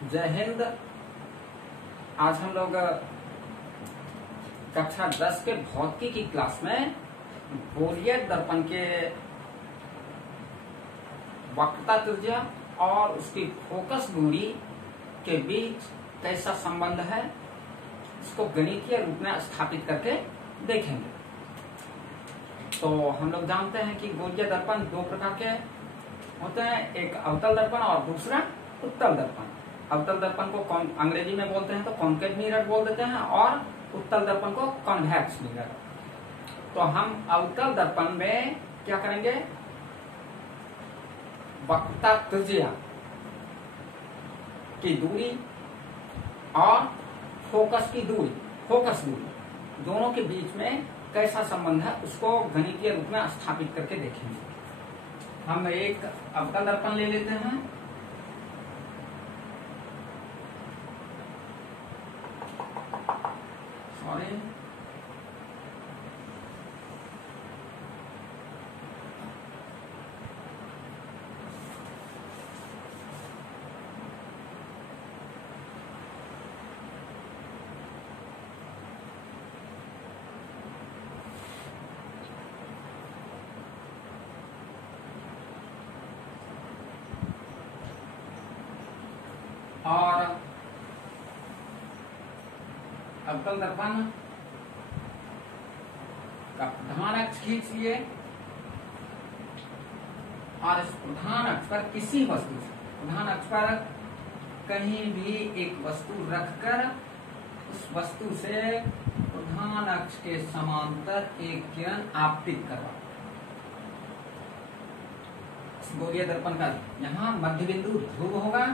जय हिंद। आज हम लोग कक्षा 10 के भौतिकी की क्लास में गोलीय दर्पण के वक्रता त्रिज्या और उसकी फोकस दूरी के बीच कैसा संबंध है इसको गणितीय रूप में स्थापित करके देखेंगे। तो हम लोग जानते हैं कि गोलीय दर्पण दो प्रकार के होते हैं, एक अवतल दर्पण और दूसरा उत्तल दर्पण। अवतल दर्पण को अंग्रेजी में बोलते हैं तो कॉन्केव मिरर बोल देते हैं और उत्तल दर्पण को कॉन्वेक्स मिरर। तो हम अवतल दर्पण में क्या करेंगे, वक्रता त्रिज्या की दूरी और फोकस दूरी दोनों के बीच में कैसा संबंध है उसको गणितीय रूप में स्थापित करके देखेंगे। हम एक अवतल दर्पण ले लेते हैं। सॉरी, और अवतल दर्पण का प्रधान अक्ष खींच लिए और इस प्रधान अक्ष पर किसी वस्तु से, प्रधान अक्ष पर कहीं भी एक वस्तु रखकर उस वस्तु से प्रधान अक्ष के समांतर एक किरण आपतित करवा। गोलीय दर्पण का यहाँ मध्य बिंदु ध्रुव होगा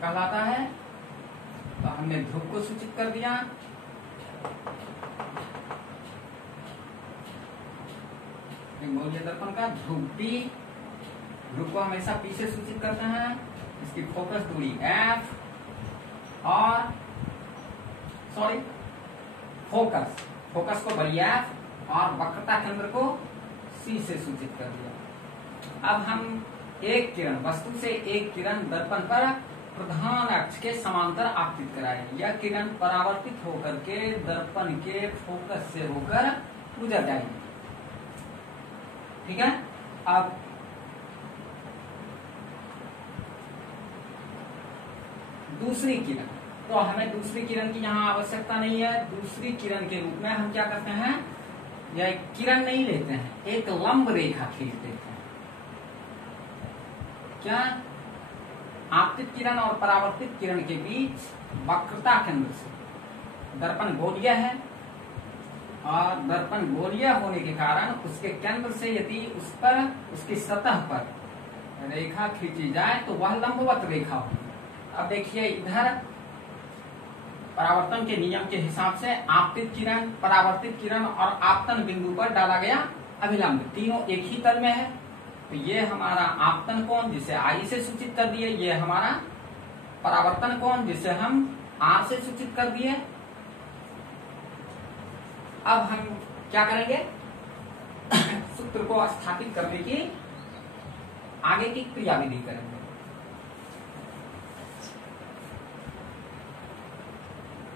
कहलाता है, तो हमने ध्रुव को सूचित कर दिया। गोलीय दर्पण का ध्रुव P, ध्रुव को हमेशा P से सूचित करते हैं। इसकी फोकस दूरी F और फोकस को बड़ी F और वक्रता केंद्र को C से सूचित कर दिया। अब हम एक किरण, वस्तु से एक किरण दर्पण पर प्रधान अक्ष के समांतर आपतित कराए। यह किरण परावर्तित होकर के दर्पण के फोकस से होकर गुजर जाएगी। ठीक है। अब दूसरी किरण, तो हमें दूसरी किरण की यहाँ आवश्यकता नहीं है। दूसरी किरण के रूप में हम क्या करते हैं, यह एक किरण नहीं लेते हैं, एक लंब रेखा खींच देते हैं। क्या आपतित किरण और परावर्तित किरण के बीच वक्रता केंद्र से, दर्पण गोलीय है और दर्पण गोलीय होने के कारण उसके केंद्र से यदि उस पर, उसकी सतह पर रेखा खींची जाए तो वह लंबवत रेखा होगी। अब देखिए, इधर परावर्तन के नियम के हिसाब से आपतित किरण, परावर्तित किरण और आपतन बिंदु पर डाला गया अभिलंब, तीनों एक ही तल में है। तो ये हमारा आपतन कोण जिसे I से सूचित कर दिए, ये हमारा परावर्तन कोण जिसे हम R से सूचित कर दिए। अब हम क्या करेंगे, सूत्र को स्थापित करने की आगे की क्रियाविधि करेंगे।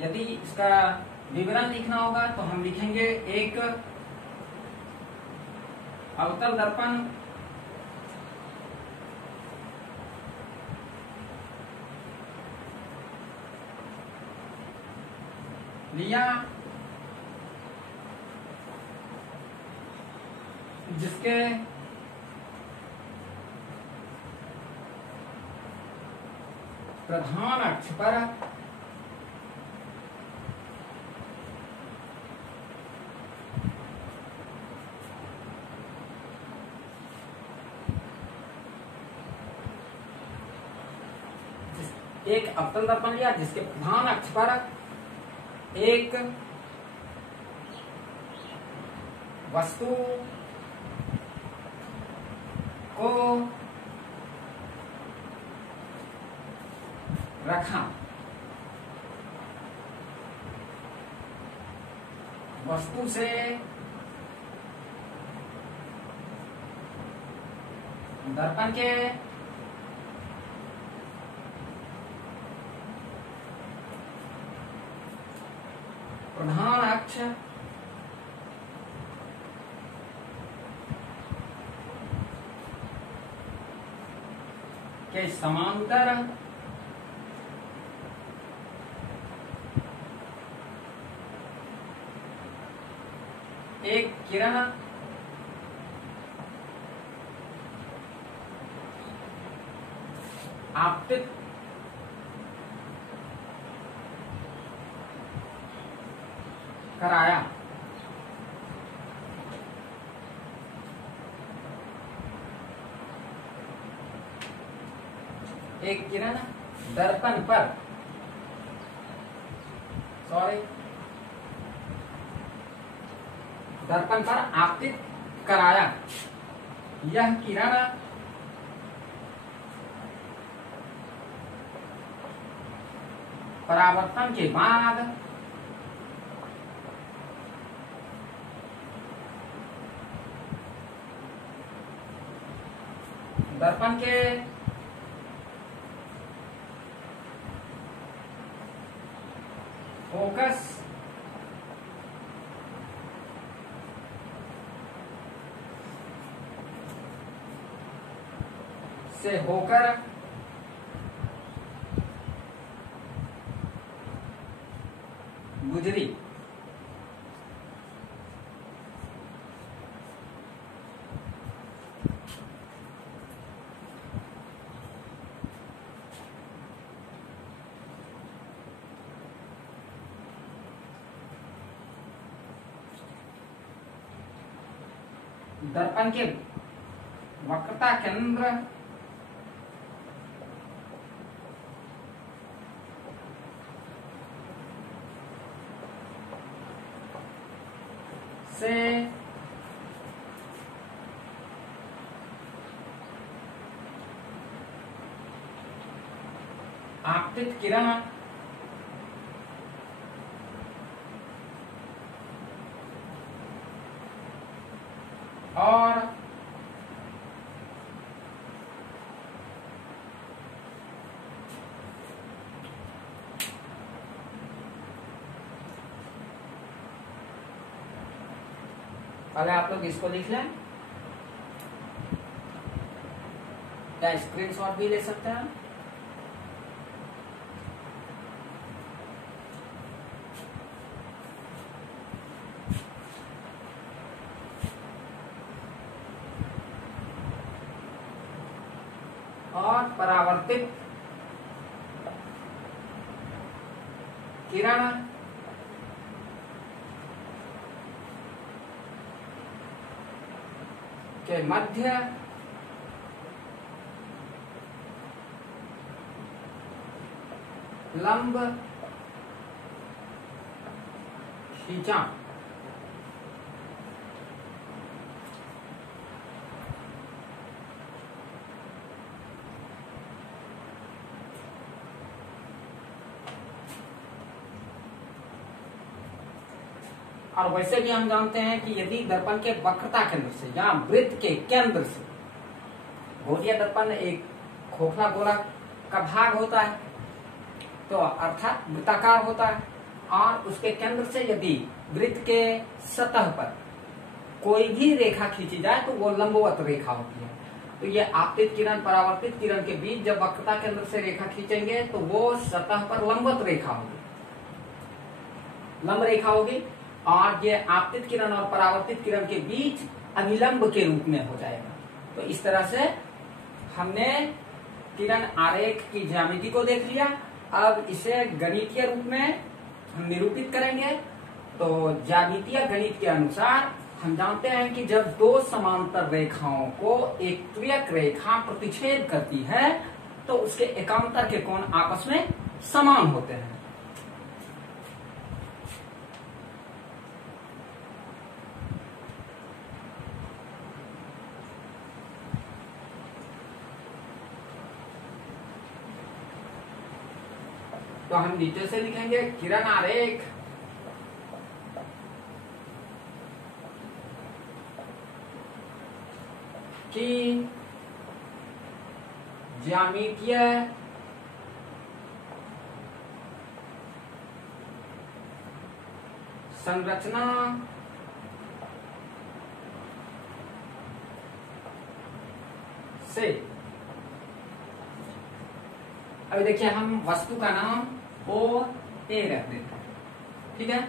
यदि इसका विवरण लिखना होगा तो हम लिखेंगे, एक अवतल दर्पण लिया जिसके प्रधान अक्ष पर एक अवतल दर्पण लिया जिसके प्रधान अक्ष पर एक वस्तु को रखा, वस्तु से दर्पण के प्रधान अक्ष के समांतर एक किरण आपतित कराया। एक किरण दर्पण पर दर्पण पर आपतित कराया। यह किरण परावर्तन के बाद दर्पण के फोकस से होकर गुजरी। दर्पण के वक्रता केंद्र से आपतित किरण और पहले आप लोग इसको लिख लें या स्क्रीनशॉट भी ले सकते हैं। और परावर्तित किरण के मध्य लंब खींचा। और वैसे भी हम जानते हैं कि यदि दर्पण के वक्रता केंद्र से या वृत्त के केंद्र से, गोलीय दर्पण एक खोखला गोला का भाग होता है तो अर्थात वृत्ताकार होता है, और उसके केंद्र से यदि वृत्त के सतह पर कोई भी रेखा खींची जाए तो वो लंबवत रेखा होती है। तो ये आपतित किरण परावर्तित किरण के बीच जब वक्रता केंद्र से रेखा खींचेंगे तो वो सतह पर लंबवत रेखा होगी, लंब रेखा होगी, और ये आपतित किरण और परावर्तित किरण के बीच अभिलंब के रूप में हो जाएगा। तो इस तरह से हमने किरण आरेख की ज्यामिति को देख लिया। अब इसे गणितीय रूप में हम निरूपित करेंगे। तो ज्यामितीय गणित के अनुसार हम जानते हैं कि जब दो समांतर रेखाओं को एक त्रियक रेखा प्रतिच्छेद करती है तो उसके एकांतर के कोण आपस में समान होते हैं। तो हम नीचे से लिखेंगे किरण आरेख की ज्यामितीय संरचना से, अभी देखिए हम वस्तु का नाम O A रख देते हैं, ठीक है।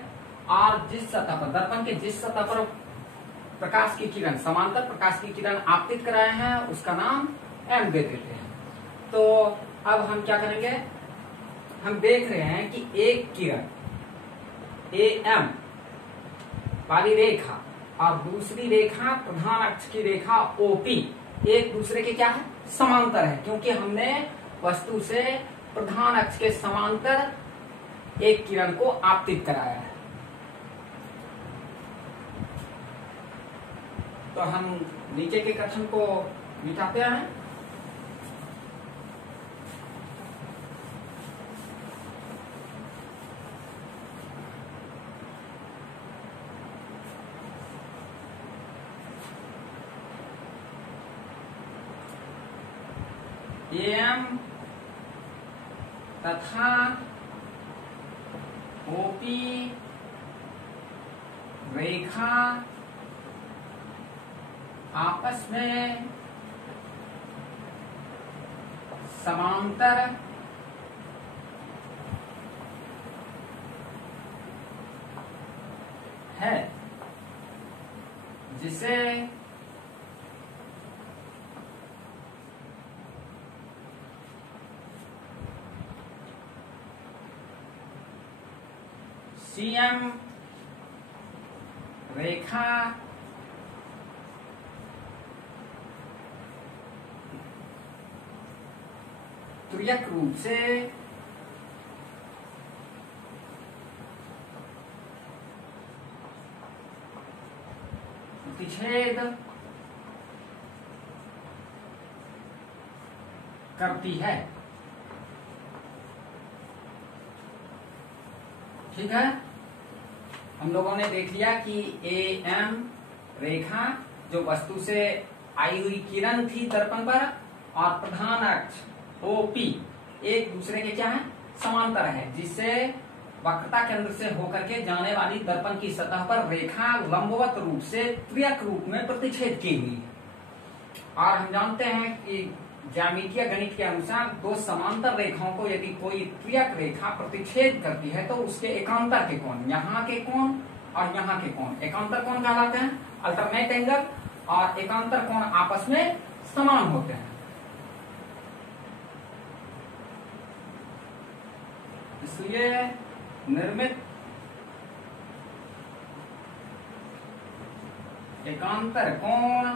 और जिस सतह पर, दर्पण के जिस सतह पर प्रकाश की किरण, समांतर प्रकाश की किरण आपतित कराए हैं, उसका नाम M दे देते हैं। तो अब हम क्या करेंगे, हम देख रहे हैं कि एक किरण AM वाली रेखा और दूसरी रेखा प्रधान अक्ष की रेखा OP एक दूसरे के क्या है, समांतर है, क्योंकि हमने वस्तु से प्रधान अक्ष के समांतर एक किरण को आपतित कराया है। तो हम नीचे के कथन को मिटाते हैं। AM तथा OP रेखा आपस में समांतर है, जिसे CM रेखा तुर्यक रूप से प्रतिच्छेद करती है, ठीक है। हम लोगों ने देख लिया कि AM रेखा जो वस्तु से आई हुई किरण थी दर्पण पर, और प्रधान अक्ष OP एक दूसरे के क्या है, समांतर है, जिससे वक्रता केंद्र से होकर के जाने वाली दर्पण की सतह पर रेखा लंबवत रूप से त्रियक रूप में प्रतिच्छेद की हुई है। और हम जानते हैं कि ज्यामितीय गणित के अनुसार दो समांतर रेखाओं को यदि कोई त्रियक रेखा प्रतिच्छेद करती है तो उसके एकांतर के कोण, यहाँ के कोण और यहाँ के कोण एकांतर कोण कहलाते हैं, अल्टरनेट एंगल, और एकांतर कोण आपस में समान होते हैं। इसलिए निर्मित एकांतर कोण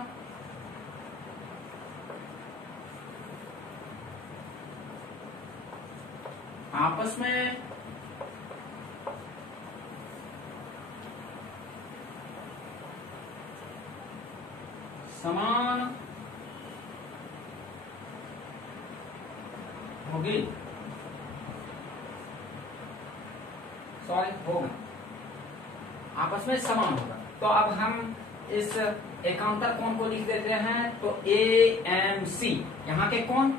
आपस में समान होगी, होगा, आपस में समान होगा। तो अब हम इस एकांतर कोण को लिख देते हैं, तो AMC यहाँ के कोण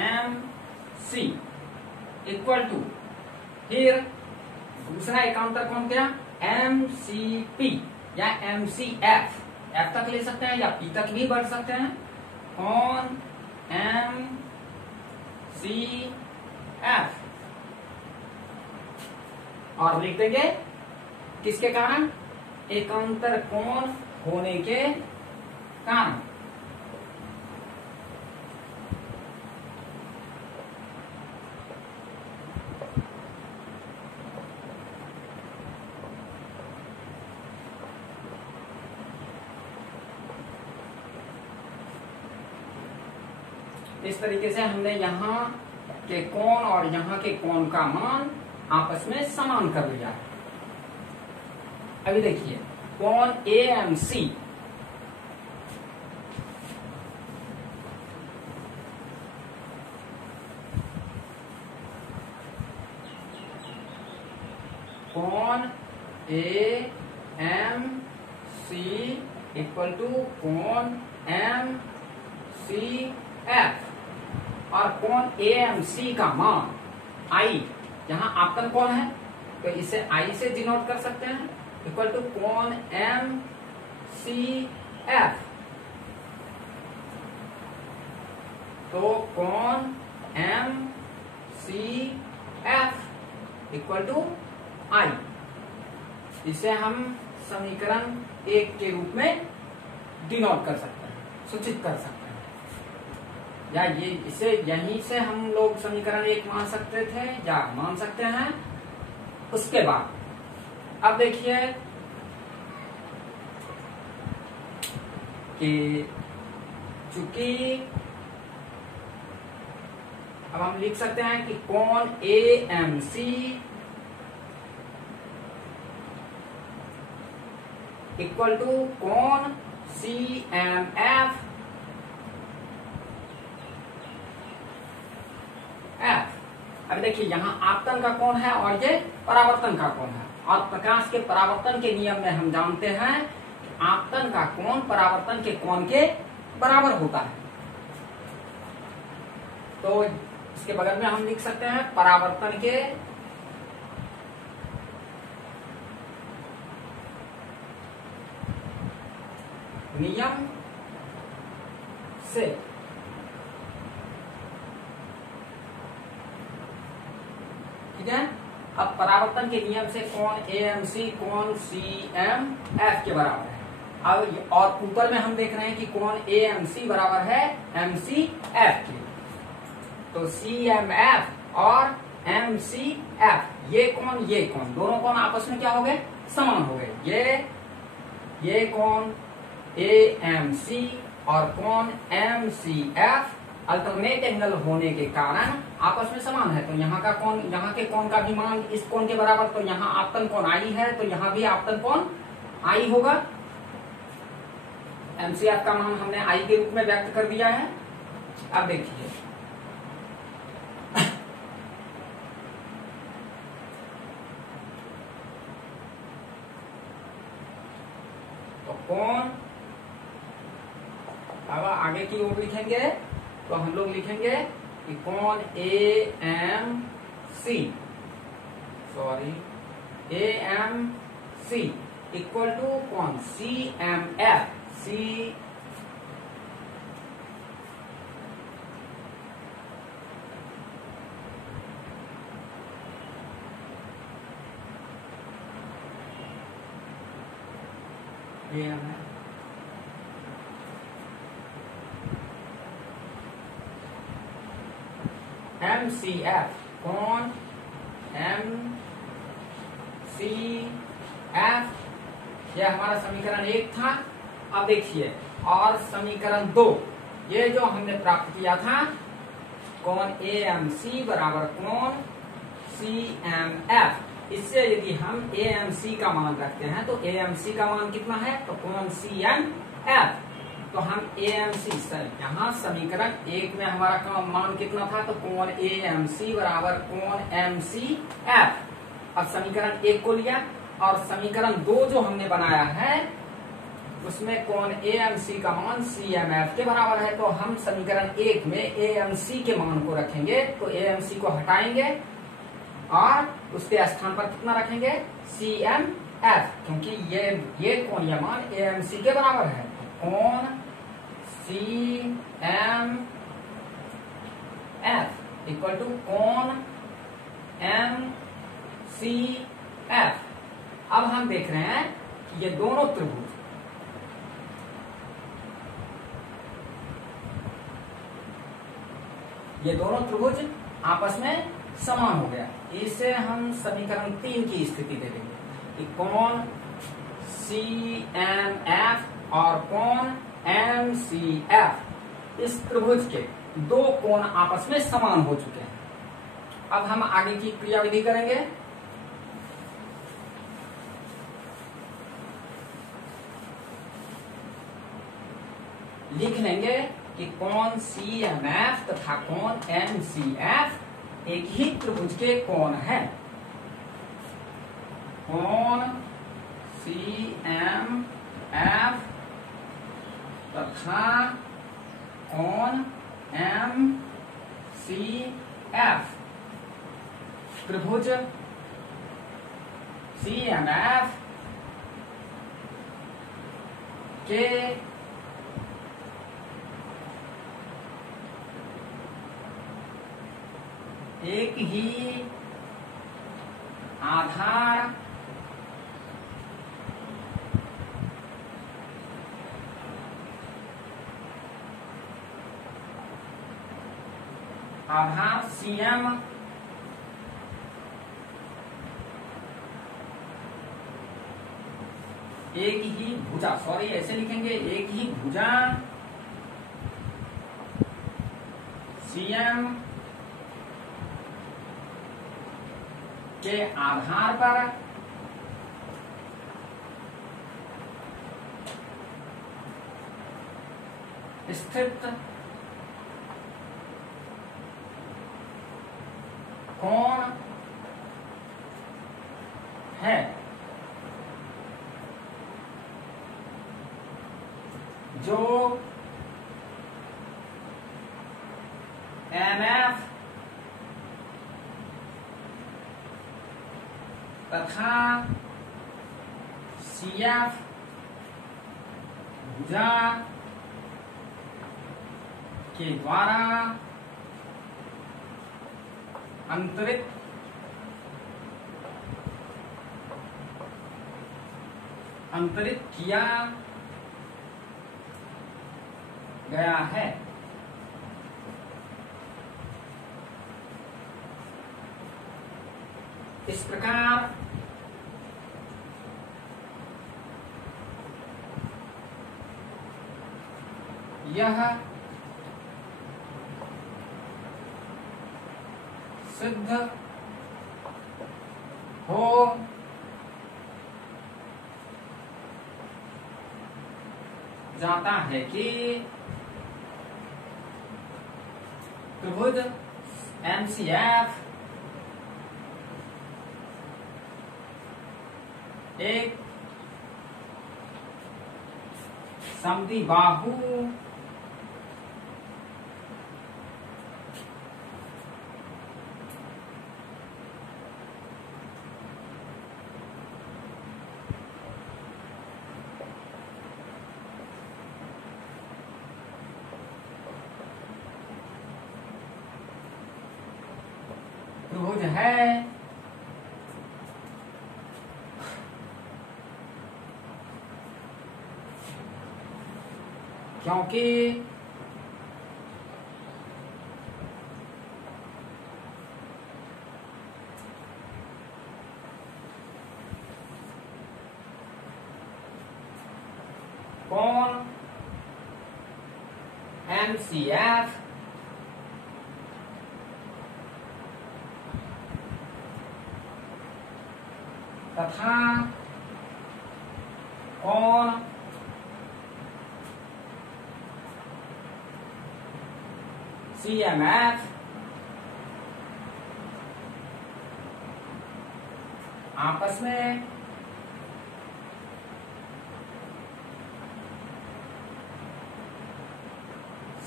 AMC इक्वल टू, फिर दूसरा एकांतर कोण क्या, MCP या MCF, F तक ले सकते हैं या P तक भी बढ़ सकते हैं, कोण MCF, और लिख देंगे किसके कारण, एकांतर कोण होने के कारण। इस तरीके से हमने यहाँ के कोण और यहाँ के कोण का मान आपस में समान कर लिया है। अभी देखिए कोण AMC कोण AMC इक्वल टू कोण MC सी एफ और कोण ए एम सी का मान आई, यहाँ आपतन कोण है तो इसे आई से डिनोट कर सकते हैं, इक्वल टू कोण एम सी एफ। तो कोण M C F equal to I, इसे हम समीकरण 1 के रूप में डिनोट कर सकते हैं, सूचित कर सकते हैं, या ये इसे यहीं से हम लोग समीकरण 1 मान सकते थे या मान सकते हैं। उसके बाद अब देखिए कि चूंकि अब हम लिख सकते हैं कि कोण A M C equal to कोण सी एम एफ अब देखिए यहाँ आपतन का कोण है और ये परावर्तन का कोण है, और प्रकाश के परावर्तन के नियम में हम जानते हैं कि आपतन का कोण परावर्तन के कोण के बराबर होता है। तो इसके बगल में हम लिख सकते हैं परावर्तन के नियम से ठीक है। अब परावर्तन के नियम से कोण ए एम सी कोण सी एम एफ के बराबर है। अब और ऊपर में हम देख रहे हैं कि कोण ए एम सी बराबर है एम सी एफ के, तो सी एम एफ और एम सी एफ ये कोण दोनों कोण आपस में क्या हो गए, समान हो गए। ये कोण ए एम सी और कोण M C F alternate angle होने के कारण आपस में समान है, तो यहाँ का कोण, यहाँ के कोण का भी मान इस कोण के बराबर, तो यहाँ आपतन कोण आई है तो यहाँ भी आपतन कोण आई होगा। एमसीएफ का मान हमने आई के रूप में व्यक्त कर दिया है। अब देखिए तो कोण, अब आगे की ओर लिखेंगे तो हम लोग लिखेंगे कि कोण A M C equal to कोण C M F, C M C F कोण एम सी एफ, यह हमारा समीकरण 1 था। अब देखिए और समीकरण 2, ये जो हमने प्राप्त किया था कोण ए एम सी बराबर कोण सी एम एफ, इससे यदि हम ए एम सी का मान रखते हैं तो ए एम सी का मान कितना है, तो कोण सी एम एफ, तो हम ए एम सी यहाँ समीकरण 1 में हमारा मान कितना था, तो कोण ए एम सी बराबर कोण एम सी एफ। अब समीकरण 1 को लिया और समीकरण 2 जो हमने बनाया है उसमें कोण ए एम सी का मान सी एम एफ के बराबर है, तो हम समीकरण 1 में ए एम सी के मान को रखेंगे, तो ए एम सी को हटाएंगे और उसके स्थान पर कितना रखेंगे, सी एम एफ, क्योंकि ये कोणीय मान ए एम सी के बराबर है। कोण C M F equal to कोण एम सी एफ। अब हम देख रहे हैं कि ये दोनों त्रिभुज आपस में समान हो गया। इसे हम समीकरण 3 की स्थिति दे देंगे कि कोण सी एम एफ और कोण एम सी एफ, इस त्रिभुज के दो कोण आपस में समान हो चुके हैं। अब हम आगे की क्रियाविधि करेंगे। लिख लेंगे कि कोण सी एम एफ तथा कोण एम सी एफ एक ही त्रिभुज के कोण है। कोण सी एम एफ तथा कोण एम सी एफ, त्रिभुज सी एम एफ के एक ही आधार सीएम एक ही भुजा, सॉरी ऐसे लिखेंगे, एक ही भुजा सीएम के आधार पर स्थित कोण है, जो एमएफ तथा सीएफ भुजा के द्वारा अंतरित किया गया है। इस प्रकार यह सिद्ध हो जाता है कि त्रिभुज एमसीएफ एक समद्विबाहु त्रिभुज है, क्योंकि कोण एमसीएफ तथा कोण सीएमएफ आपस में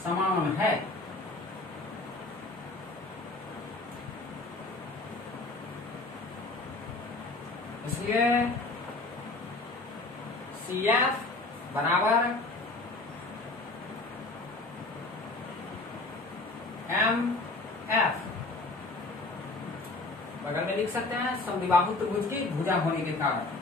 समान है। इसलिए CF बराबर MF बगल में लिख सकते हैं, समद्विबाहु त्रिभुज की भुजा होने के कारण।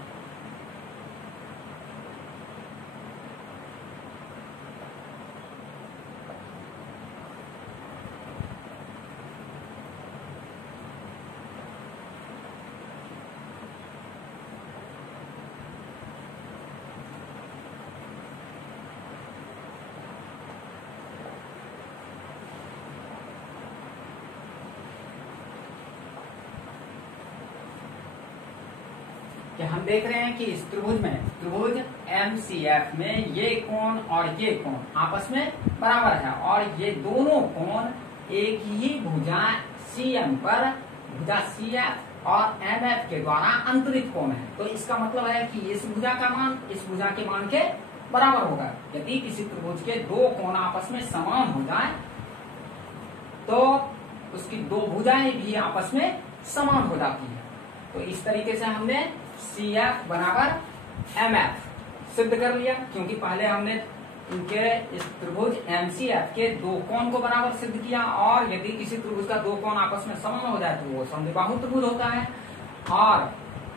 कि हम देख रहे हैं कि इस त्रिभुज MCF में ये कोण और ये कोण आपस में बराबर है और ये दोनों कोण एक ही भुजा CM पर भुजा CF और MF के द्वारा अंतरित कोण है। तो इसका मतलब है कि इस भुजा का मान इस भुजा के मान के बराबर होगा। यदि किसी त्रिभुज के दो कोण आपस में समान हो जाए तो उसकी दो भुजाएं भी आपस में समान हो जाती है। तो इस तरीके से हमने CF बराबर MF सिद्ध कर लिया, क्योंकि पहले हमने इनके इस त्रिभुज MCF के दो कोण को बराबर सिद्ध किया, और यदि किसी त्रिभुज का दो कोण आपस में समान हो जाए तो वो समद्विबाहु त्रिभुज होता है, और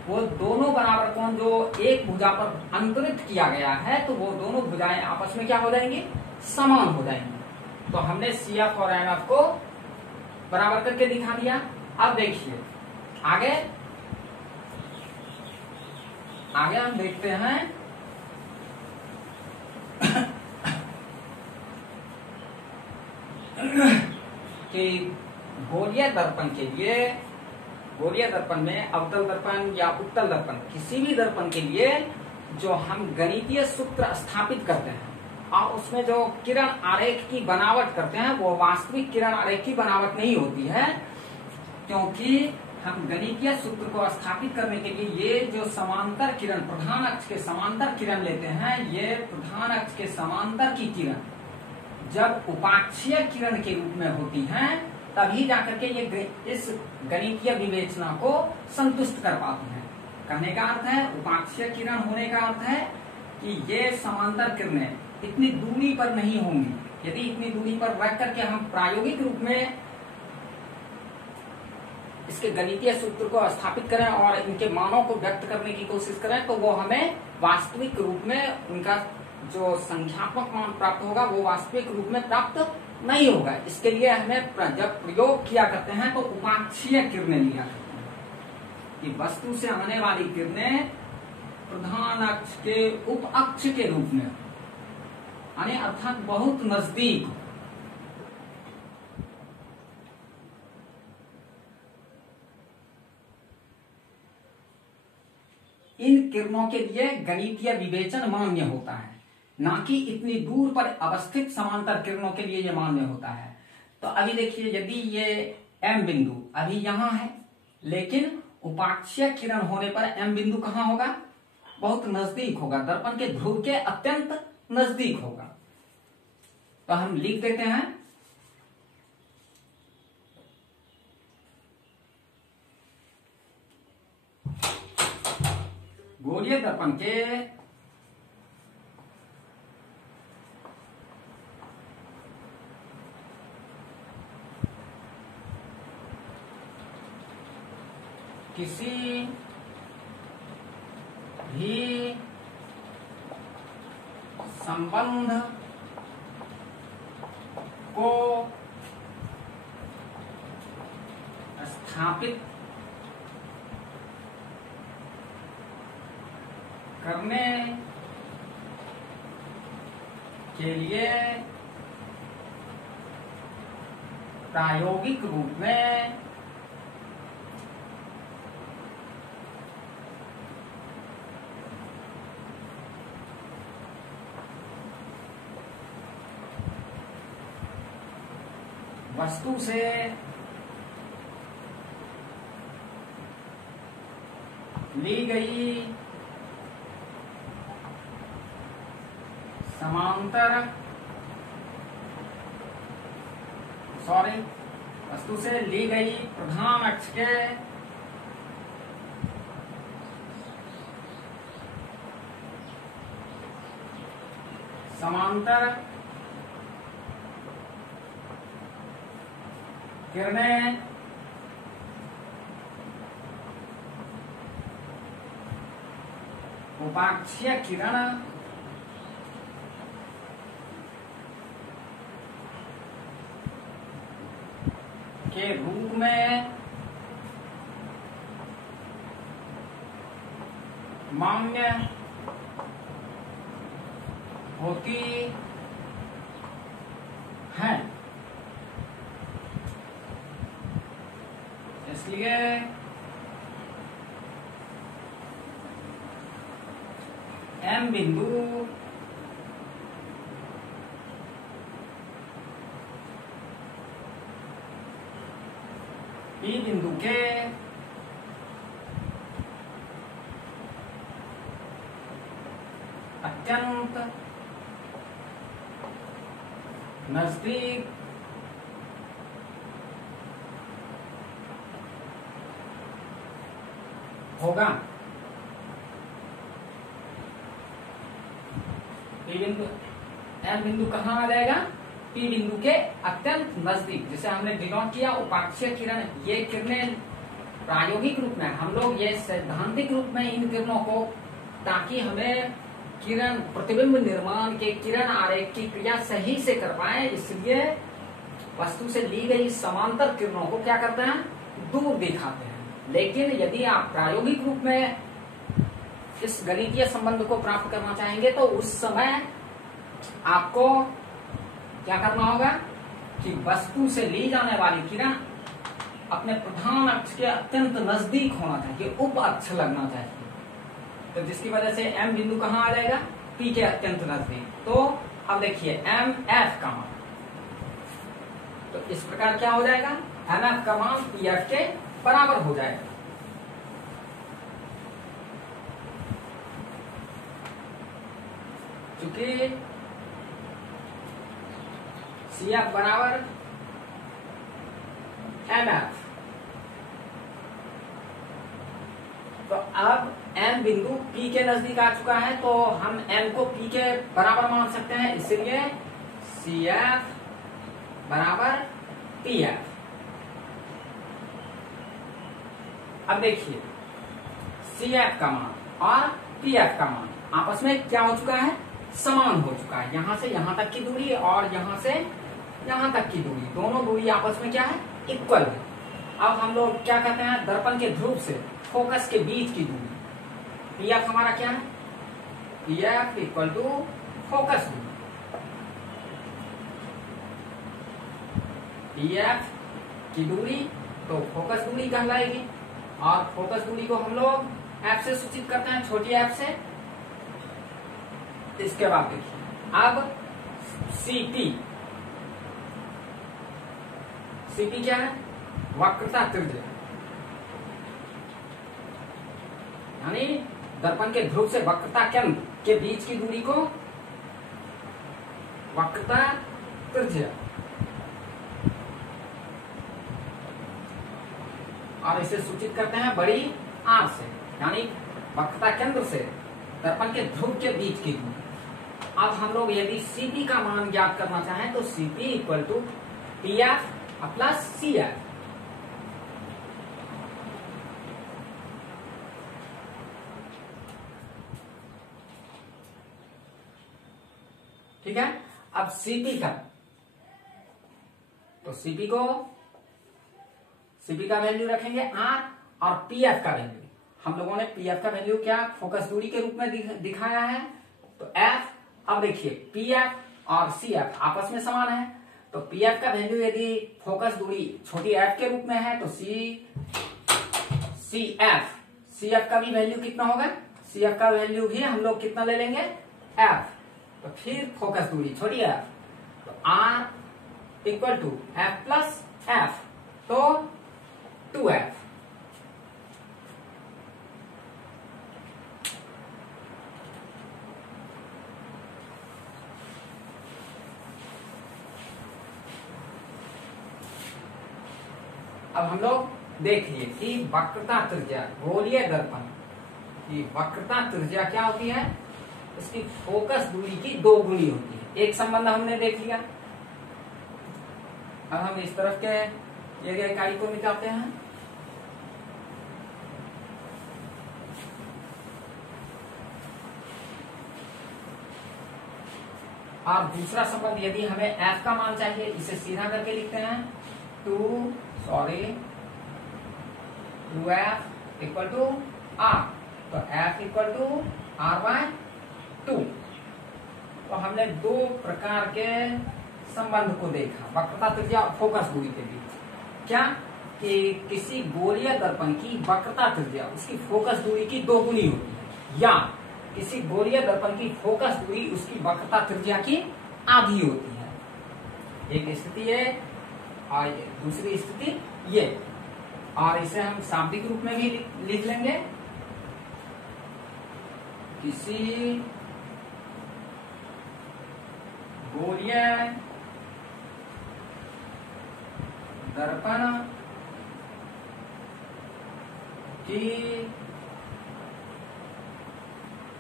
वो दोनों बराबर कोण जो एक भुजा पर अंतरित किया गया है तो वो दोनों भुजाएं आपस में क्या हो जाएंगी, समान हो जाएंगी। तो हमने CF और MF को बराबर करके दिखा दिया। अब देखिए आगे हम देखते हैं कि गोलीय दर्पण के लिए, गोलीय दर्पण में अवतल दर्पण या उत्तल दर्पण, किसी भी दर्पण के लिए जो हम गणितीय सूत्र स्थापित करते हैं और उसमें जो किरण आरेख की बनावट करते हैं वो वास्तविक किरण आरेख की बनावट नहीं होती है, क्योंकि हम गणितीय सूत्र को स्थापित करने के लिए ये जो समांतर किरण, प्रधान अक्ष के समांतर किरण लेते हैं, ये प्रधान अक्ष के समांतर की किरण जब उपाक्षीय किरण के रूप में होती हैं तभी जाकर के ये इस गणितीय विवेचना को संतुष्ट कर पाती हैं। कहने का अर्थ है, उपाक्षीय किरण होने का अर्थ है कि ये समांतर किरणें इतनी दूरी पर नहीं होंगी। यदि इतनी दूरी पर रख करके हम प्रायोगिक रूप में इसके गणितीय सूत्र को स्थापित करें और इनके मानों को व्यक्त करने की कोशिश करें तो वो हमें वास्तविक रूप में उनका जो संख्यात्मक मान प्राप्त होगा वो वास्तविक रूप में प्राप्त नहीं होगा। इसके लिए हमें जब प्रयोग किया करते हैं तो उपाक्षीय किरणें लिया करते हैं कि वस्तु से आने वाली किरणें प्रधान अक्ष के उप अक्ष के रूप में, यानी अर्थात बहुत नजदीक। इन किरणों के लिए गणितीय विवेचन मान्य होता है, ना कि इतनी दूर पर अवस्थित समांतर किरणों के लिए यह मान्य होता है। तो अभी देखिए, यदि ये M बिंदु अभी यहां है, लेकिन उपाक्षीय किरण होने पर M बिंदु कहां होगा, बहुत नजदीक होगा, दर्पण के ध्रुव के अत्यंत नजदीक होगा। तो हम लिख देते हैं गोलीय दर्पण के किसी भी संबंध को स्थापित करने के लिए प्रायोगिक रूप में वस्तु से ली गई वस्तु से ली गई प्रधान अक्ष के समांतर किरणें उपाक्षीय किरण के रूप में मान्य होती है। इसलिए M बिंदु P बिंदु के अत्यंत नजदीक होगा। पी बिंदु, एम बिंदु कहाँ आ जाएगा? पी बिंदु के अत्यंत नजदीक। जैसे हमने डिनोट किया उपाक्षीय किरण, ये किरणें प्रायोगिक रूप में, हम लोग ये सैद्धांतिक रूप में इन किरणों को, ताकि हमें किरण प्रतिबिंब निर्माण के किरण आरेख की क्रिया सही से कर पाए, इसलिए वस्तु से ली गई समांतर किरणों को क्या करते हैं? दूर दिखाते हैं। लेकिन यदि आप प्रायोगिक रूप में इस गणितीय संबंध को प्राप्त करना चाहेंगे तो उस समय आपको क्या करना होगा कि वस्तु से ली जाने वाली किरण अपने प्रधान अक्ष के अत्यंत नजदीक होना चाहिए, उप अक्ष लगना चाहिए। तो जिसकी वजह से एम बिंदु कहाँ आ जाएगा? पी के अत्यंत नजदीक। तो अब देखिए एम एफ का मान, तो इस प्रकार क्या हो जाएगा? एम एफ का मान पी एफ के बराबर हो जाएगा। चूंकि सी एफ बराबर एम एफ, तो अब एम बिंदु पी के नजदीक आ चुका है, तो हम एम को पी के बराबर मान सकते हैं, इसलिए सी एफ बराबर पी एफ। अब देखिए सी एफ का मान और पी एफ का मान आपस में क्या हो चुका है? समान हो चुका है। यहां से यहां तक की दूरी और यहां से यहां तक की दूरी, दोनों दूरी आपस में क्या है? इक्वल है। अब हम लोग क्या कहते हैं? दर्पण के ध्रुव से फोकस के बीच की दूरी, पी एफ हमारा क्या है? P F equal to focus दूरी। पी एफ की दूरी तो फोकस दूरी कहलाएगी, और फोकस दूरी को हम लोग एफ से सूचित करते हैं, छोटी एफ से। इसके बाद देखिए अब सीपी, सीपी क्या है? वक्रता त्रिज्या, यानी दर्पण के ध्रुव से वक्रता केंद्र के बीच की दूरी को वक्रता त्रिज्या, और इसे सूचित करते हैं बड़ी आर से, यानी वक्रता केंद्र से दर्पण के ध्रुव के बीच की दूरी। अब हम लोग यदि सीपी का मान ज्ञात करना चाहें तो CP equal to P F plus C F. ठीक है। अब सीपी का, तो सीपी का वैल्यू रखेंगे आर, और पीएफ का वैल्यू, हम लोगों ने पीएफ का वैल्यू क्या फोकस दूरी के रूप में दिखाया है, तो एफ। अब देखिए पीएफ और सीएफ आपस में समान है, तो पीएफ का वैल्यू यदि फोकस दूरी छोटी एफ के रूप में है तो सीएफ का भी वैल्यू कितना होगा? सीएफ का वैल्यू भी हम लोग कितना ले लेंगे? एफ। तो फिर फोकस दूरी छोटी एफ, तो R equal to F plus F, तो 2f। अब हम लोग देखिए कि वक्रता त्रिज्या, गोलीय दर्पण की वक्रता त्रिज्या क्या होती है? इसकी फोकस दूरी की 2 गुनी होती है। एक संबंध हमने देख लिया। अब हम इस तरफ के एरिया इकाई को निकालते हैं। और दूसरा संबंध यदि हमें f का मान चाहिए, इसे सीधा करके लिखते हैं 2f इक्वल टू r, तो f इक्वल टू r/2। तो हमने 2 प्रकार के संबंध को देखा वक्रता त्रिज्या और फोकस दूरी के बीच। क्या कि किसी गोलीय दर्पण की वक्रता त्रिज्या उसकी फोकस दूरी की 2 गुनी होती है, या किसी गोलीय दर्पण की फोकस दूरी उसकी वक्रता त्रिज्या की आधी होती है। एक स्थिति है और दूसरी स्थिति ये, और इसे हम शाब्दिक रूप में भी लिख लेंगे। किसी गोलीय दर्पण की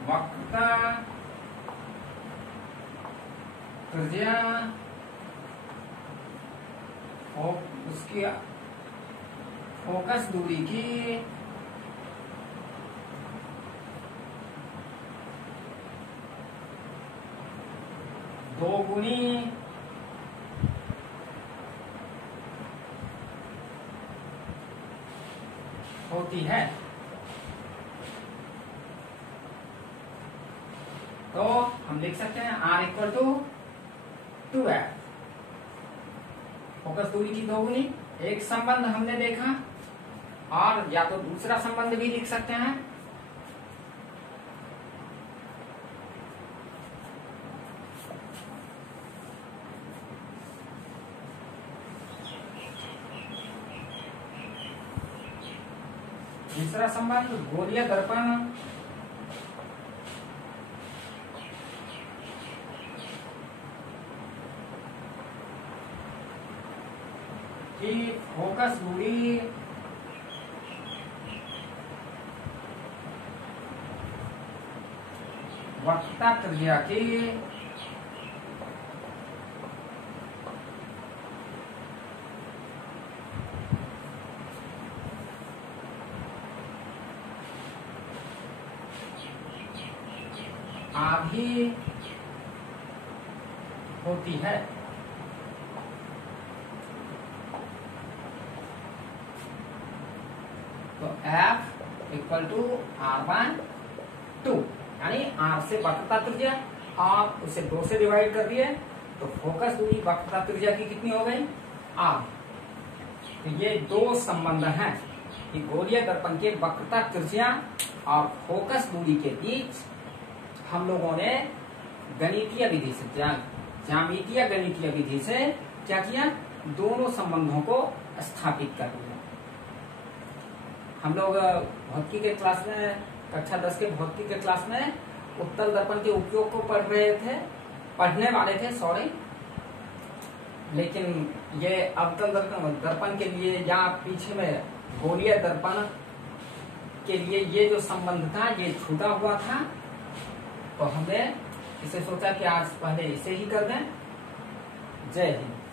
वक्रता त्रिज्या और उसकी फोकस दूरी की दोगुनी होती है। तो हम लिख सकते हैं R equal to 2f, focus दूरी की दोगुनी। एक संबंध हमने देखा, और या तो दूसरा संबंध भी लिख सकते हैं। तीसरा संबंध गोलीय दर्पण की फोकस दूरी वक्रता त्रिज्या की आधी होती है। तो F इक्वल टू R/2, यानी R से वक्रता त्रिज्या और उसे 2 से डिवाइड कर दिए, तो फोकस दूरी वक्रता त्रिज्या की कितनी हो गई? R। तो ये दो संबंध हैं कि गोलीय दर्पण के वक्रता त्रिज्या और फोकस दूरी के बीच हम लोगों ने गणितीय विधि से, ज्यामितीय गणितीय विधि से क्या किया? दोनों संबंधों को स्थापित कर दिया। हम लोग भौतिकी के क्लास में, कक्षा 10 के भौतिकी के क्लास में उत्तल दर्पण के उपयोग को पढ़ने वाले थे, सॉरी। लेकिन ये अवतल दर्पण के लिए या पीछे में गोलीय दर्पण के लिए ये जो संबंध था ये छूटा हुआ था, तो हमने इसे सोचा कि आज पहले इसे ही कर दें। जय हिंद।